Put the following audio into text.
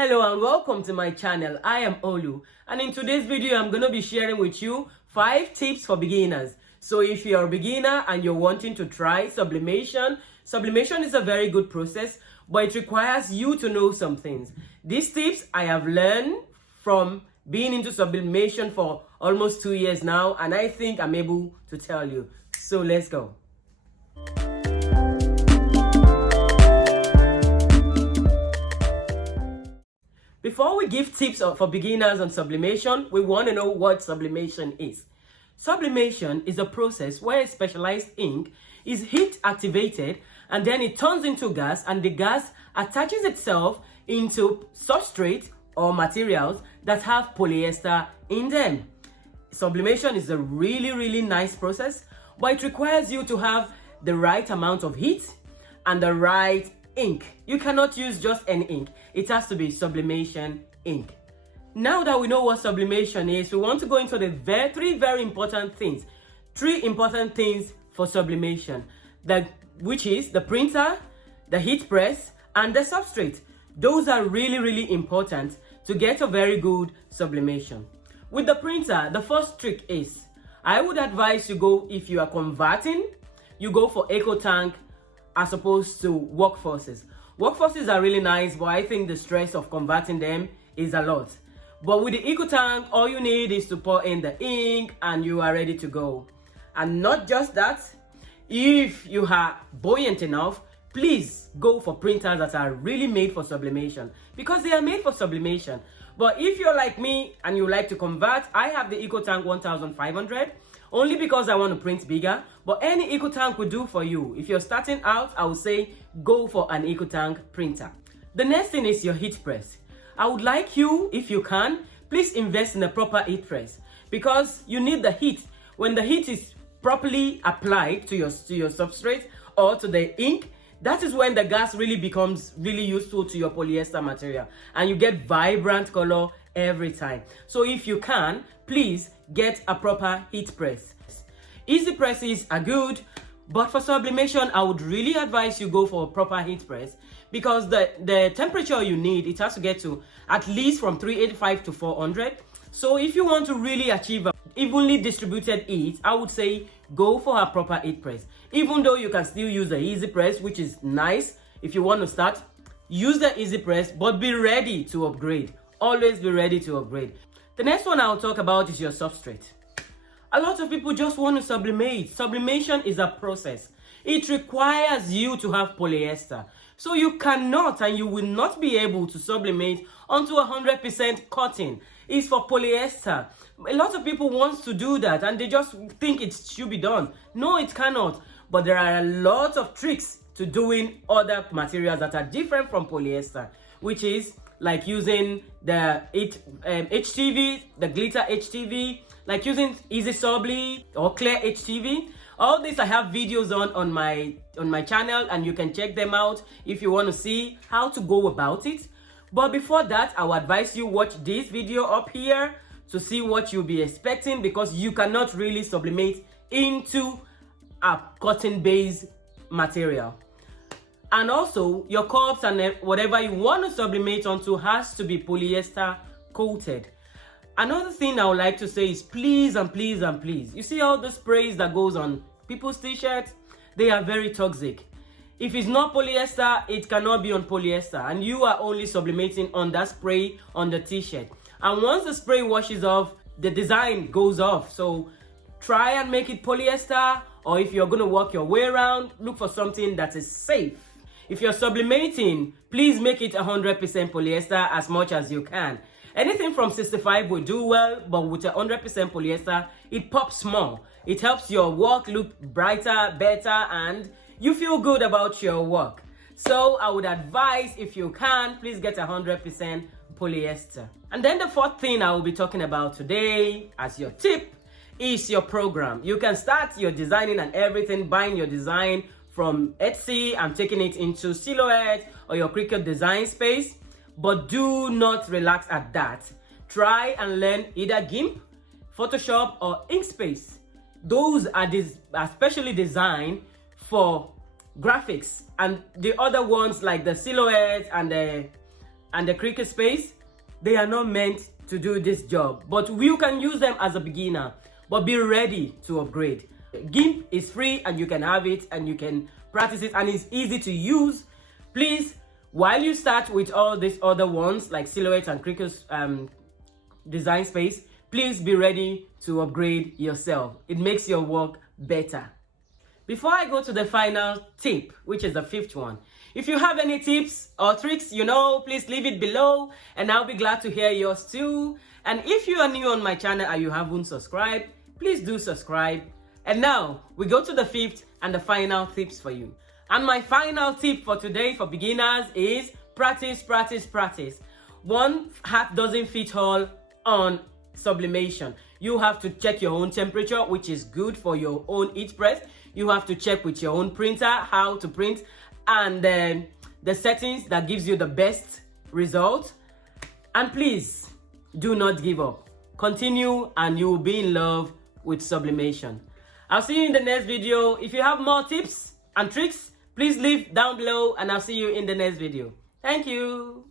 Hello and welcome to my channel. I am Olu, and in today's video I'm going to be sharing with you 5 tips for beginners. So if you're a beginner and you're wanting to try sublimation is a very good process, but it requires you to know some things. These tips I have learned from being into sublimation for almost 2 years now, and I think I'm able to tell you. So let's go. Before we give tips for beginners on sublimation, we want to know what sublimation is. Sublimation is a process where a specialized ink is heat activated and then it turns into gas, and the gas attaches itself into substrate or materials that have polyester in them. Sublimation is a really nice process, but it requires you to have the right amount of heat and the right ink. You cannot use just any ink. It has to be sublimation ink. Now that we know what sublimation is, we want to go into the three very important things. 3 important things for sublimation, which is the printer, the heat press, and the substrate. Those are really important to get a very good sublimation. With the printer, the first trick is, I would advise you go, if you are converting, you go for Ecotant as opposed to workforces. Workforces are really nice, but I think the stress of converting them is a lot. But with the Ecotant, all you need is to pour in the ink and you are ready to go. And not just that, if you are buoyant enough, please go for printers that are really made for sublimation, because they are made for sublimation. But if you're like me and you like to convert, I have the Ecotant 1500 only because I want to print bigger, but any Ecotant will do for you. If you're starting out, I would say go for an Ecotant printer. The next thing is your heat press. I would like you, if you can, please invest in a proper heat press, because you need the heat. When the heat is properly applied to your substrate or to the ink, that is when the gas really becomes really useful to your polyester material and you get vibrant color every time. So if you can, please get a proper heat press. Easy presses are good, but for sublimation, I would really advise you go for a proper heat press, because the temperature you need, it has to get to at least from 385 to 400. So if you want to really achieve a evenly distributed heat, I would say go for a proper heat press. Even though you can still use the easy press, which is nice if you want to start, use the easy press, but be ready to upgrade. Always be ready to upgrade. The next one I'll talk about is your substrate. A lot of people just want to sublimate. Sublimation is a process. It requires you to have polyester. So you cannot and you will not be able to sublimate onto 100% cotton. It's for polyester. A lot of people want to do that and they just think it should be done. No, it cannot. But there are a lot of tricks to doing other materials that are different from polyester, which is like using the HTV, the glitter HTV, like using Easy Subli or Clear HTV. All this I have videos on my channel, and you can check them out if you want to see how to go about it. But before that, I would advise you watch this video up here to see what you'll be expecting, because you cannot really sublimate into a cotton-based material. And also, your cups and whatever you want to sublimate onto has to be polyester coated. Another thing I would like to say is please and please and please. You see all the sprays that goes on people's t-shirts? They are very toxic. If it's not polyester, it cannot be on polyester. And you are only sublimating on that spray on the t-shirt. And once the spray washes off, the design goes off. So try and make it polyester, or if you're going to work your way around, look for something that is safe. If you're sublimating, please make it 100% polyester as much as you can. Anything from 65 will do well, but with 100% polyester, it pops more. It helps your work look brighter, better, and you feel good about your work. So I would advise, if you can, please get 100% polyester. And then the 4th thing I will be talking about today as your tip is your program. You can start your designing and everything, buying your design from Etsy and taking it into Silhouette or your Cricut design space. But do not relax at that. Try and learn either GIMP, Photoshop, or Inkspace. Those are especially designed for graphics, and the other ones like the Silhouette and the and the Cricut space, they are not meant to do this job, but you can use them as a beginner, but be ready to upgrade. GIMP is free and you can have it and you can practice it, and it's easy to use. Please, while you start with all these other ones like Silhouette and Cricut design space, please be ready to upgrade yourself. It makes your work better. Before I go to the final tip, which is the 5th one, if you have any tips or tricks, please leave it below and I'll be glad to hear yours too. And if you are new on my channel and you haven't subscribed, please do subscribe. And now we go to the 5th and the final tips for you. And my final tip for today for beginners is practice, practice, practice. One hat doesn't fit all on sublimation. You have to check your own temperature, which is good for your own heat press. You have to check with your own printer how to print, and then the settings that gives you the best result. And please do not give up. Continue and you will be in love with sublimation. I'll see you in the next video. If you have more tips and tricks, please leave down below and I'll see you in the next video. Thank you.